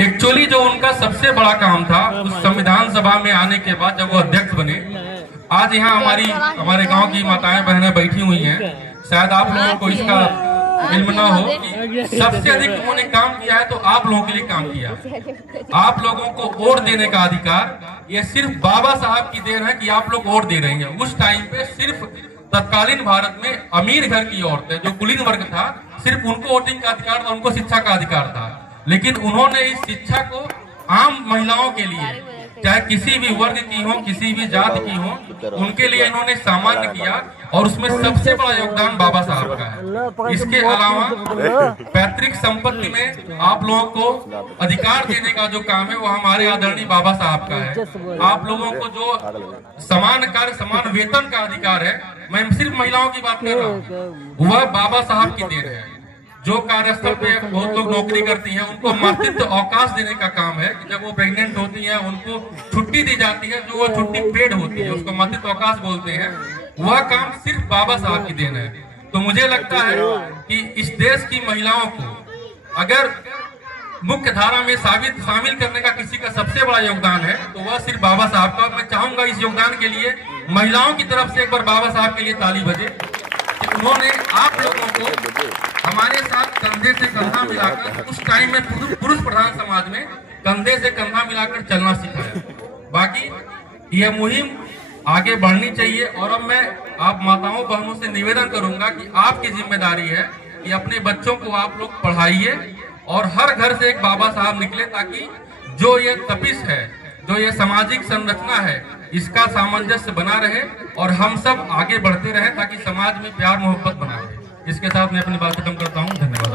Actually जो उनका सबसे बड़ा काम था उस संविधान सभा में आने के बाद जब वो अध्यक्ष बने, आज यहाँ हमारे गांव की माताएं बहनें बैठी हुई हैं, शायद आप लोगों को इसका इल्म ना हो कि सबसे अधिक उन्होंने काम किया है तो आप लोगों के लिए काम किया। आप लोगों को वोट देने का अधिकार ये सिर्फ बाबा साहब की देन है कि आप लोग वोट दे रहे हैं। उस टाइम पे सिर्फ तत्कालीन भारत में अमीर घर की औरतें, जो कुलीन वर्ग था, सिर्फ उनको वोटिंग का अधिकार था, उनको शिक्षा का अधिकार था। लेकिन उन्होंने इस शिक्षा को आम महिलाओं के लिए, चाहे किसी भी वर्ग की हो, किसी भी जाति की हो, उनके लिए इन्होंने सामान्य किया और उसमें सबसे बड़ा योगदान बाबा साहब का है। इसके अलावा पैतृक संपत्ति में आप लोगों को अधिकार देने का जो काम है वो हमारे आदरणीय बाबा साहब का है। आप लोगों को जो समान कार्य समान वेतन का अधिकार है, मैं सिर्फ महिलाओं की बात कर रहा हूँ, वह बाबा साहब की देन है। जो कार्यस्थल पे बहुत लोग नौकरी करती हैं, उनको मातृत्व अवकाश देने का काम है कि जब वो प्रेग्नेंट होती हैं उनको छुट्टी दी जाती है, जो वो छुट्टी पेड होती है, उसको मातृत्व अवकाश बोलते हैं। वह काम सिर्फ बाबा साहब की देन है। तो मुझे लगता है कि इस देश की महिलाओं को अगर मुख्य धारा में शामिल करने का किसी का सबसे बड़ा योगदान है तो वह सिर्फ बाबा साहब का। मैं चाहूंगा इस योगदान के लिए महिलाओं की तरफ से एक बार बाबा साहब के लिए ताली बजे। उन्होंने आप लोगों को हमारे साथ कंधे से कंधा मिलाकर, उस टाइम में पुरुष प्रधान समाज में कंधे से कंधा मिलाकर चलना सिखाया। बाकी यह मुहिम आगे बढ़नी चाहिए और अब मैं आप माताओं बहनों से निवेदन करूंगा कि आपकी जिम्मेदारी है कि अपने बच्चों को आप लोग पढ़ाइए और हर घर से एक बाबा साहब निकले, ताकि जो ये तपिश है, जो ये सामाजिक संरचना है, इसका सामंजस्य बना रहे और हम सब आगे बढ़ते रहे ताकि समाज में प्यार मोहब्बत बना रहे। इसके साथ मैं अपनी बात खत्म करता हूँ। धन्यवाद।